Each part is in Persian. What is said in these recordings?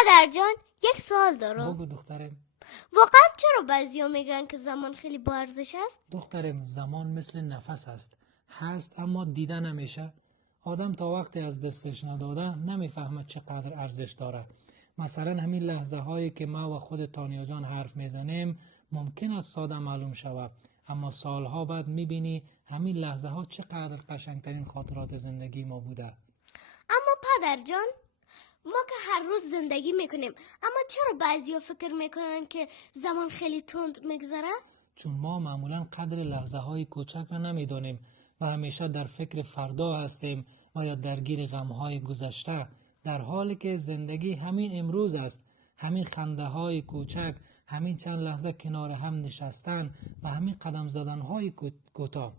پدر جان، یک سوال دارم. بگو دخترم. واقعا چرا بعضیا میگن که زمان خیلی با ارزش است؟ دخترم، زمان مثل نفس است. هست اما دیده نمیشه. آدم تا وقتی از دستش نداده نمیفهمه چقدر ارزش داره. مثلا همین لحظه هایی که ما و خود تانیا جان حرف میزنیم ممکن است ساده معلوم شود، اما سالها بعد میبینی همین لحظه ها چقدر قشنگترین خاطرات زندگی ما بوده. اما پدر جان، ما که هر روز زندگی میکنیم، اما چرا بعضیا فکر میکنن که زمان خیلی تند میگذره؟ چون ما معمولا قدر لحظه های کوچک را نمیدانیم و همیشه در فکر فردا هستیم و یا درگیر غم های گذشته، در حالی که زندگی همین امروز است. همین خنده های کوچک، همین چند لحظه کنار هم نشستن و همین قدم زدن های کوتاه،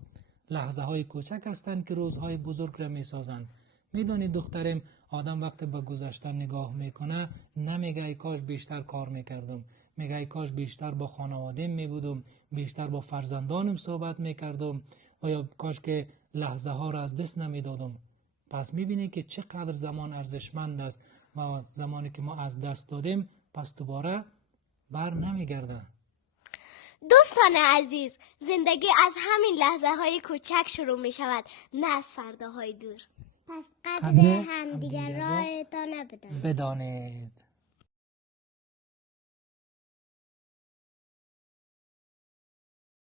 لحظه های کوچک هستند که روزهای بزرگ را می سازند. میدونی دخترم، آدم وقتی به گذشته نگاه میکنه نمیگه ای کاش بیشتر کار میکردم، میگه ای کاش بیشتر با خانوادیم میبودم، بیشتر با فرزندانم صحبت میکردم و یا کاش که لحظه ها را از دست نمیدادم. پس میبینی که چقدر زمان ارزشمند است و زمانی که ما از دست دادیم پس دوباره بر نمیگرده. دوستان عزیز، زندگی از همین لحظه های کوچک شروع می شود، نه از فرداهای دور. پس قدر همدیگر را بدانید. بدانید.